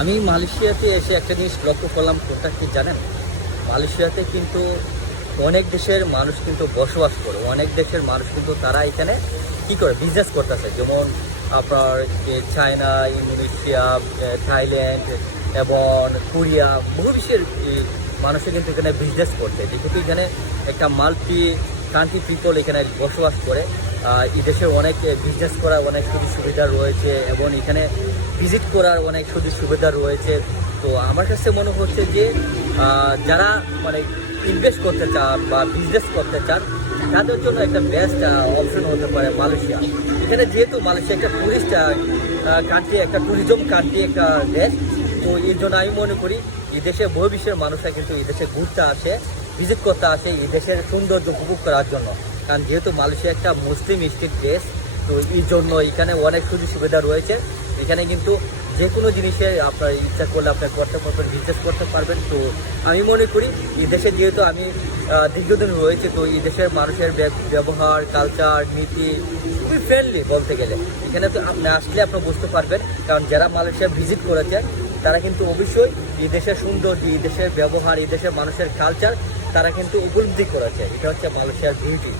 আমি মালয়েশিয়াতে এসে একটা জিনিস লক্ষ্য করলাম, কোনটা কি জানেন? মালয়েশিয়াতে কিন্তু অনেক দেশের মানুষ কিন্তু বসবাস করে, অনেক দেশের মানুষ কিন্তু তারা এখানে কি করে বিজনেস করতেছে। যেমন আপনার চায়না, ইন্দোনেশিয়া, থাইল্যান্ড এবং কোরিয়া, বহু বিশ্বের মানুষের কিন্তু এখানে বিজনেস করছে। যেহেতু এখানে একটা মাল্টি কান্ট্রি পিপল এখানে বসবাস করে, এই দেশে অনেক বিজনেস করার অনেক সুযোগ সুবিধা রয়েছে এবং এখানে ভিজিট করার অনেক সুযোগ সুবিধা রয়েছে। তো আমার কাছে মনে হচ্ছে যে যারা মানে ইনভেস্ট করতে চান বা বিজনেস করতে চান, তাদের জন্য একটা বেস্ট অপশন হতে পারে মালয়েশিয়া। এখানে যেহেতু মালয়েশিয়া একটা টুরিস্ট কান্ট্রি, একটা ট্যুরিজম কান্ট্রি, একটা দেশ, তো এই জন্য আমি মনে করি এই দেশে বহু বিশ্বের মানুষরা কিন্তু এই দেশে ঘুরতে আসে, ভিজিট করতে আসে এই দেশের সৌন্দর্য উপভোগ করার জন্য। কারণ যেহেতু মালয়েশিয়া একটা মুসলিম স্টেট দেশ, তো এই জন্য এখানে অনেক সুযোগ সুবিধা রয়েছে। এখানে কিন্তু যে কোনো জিনিসের আপনার ইচ্ছা করলে আপনার করতে পারবেন, বিজনেস করতে পারবেন। তো আমি মনে করি এই দেশে যেহেতু আমি দীর্ঘদিন রয়েছে, তো এই দেশের মানুষের ব্যবহার, কালচার, নীতি খুবই ফ্রেন্ডলি বলতে গেলে। এখানে তো আপনি আসলে আপনি বুঝতে পারবেন, কারণ যারা মালয়েশিয়া ভিজিট করেছে তারা কিন্তু অবশ্যই এই দেশের সৌন্দর্য, এই দেশের ব্যবহার, এই দেশের মানুষের কালচার তারা কিন্তু উপলব্ধি করেছে। এটা হচ্ছে মালয়েশিয়ার বিউটি।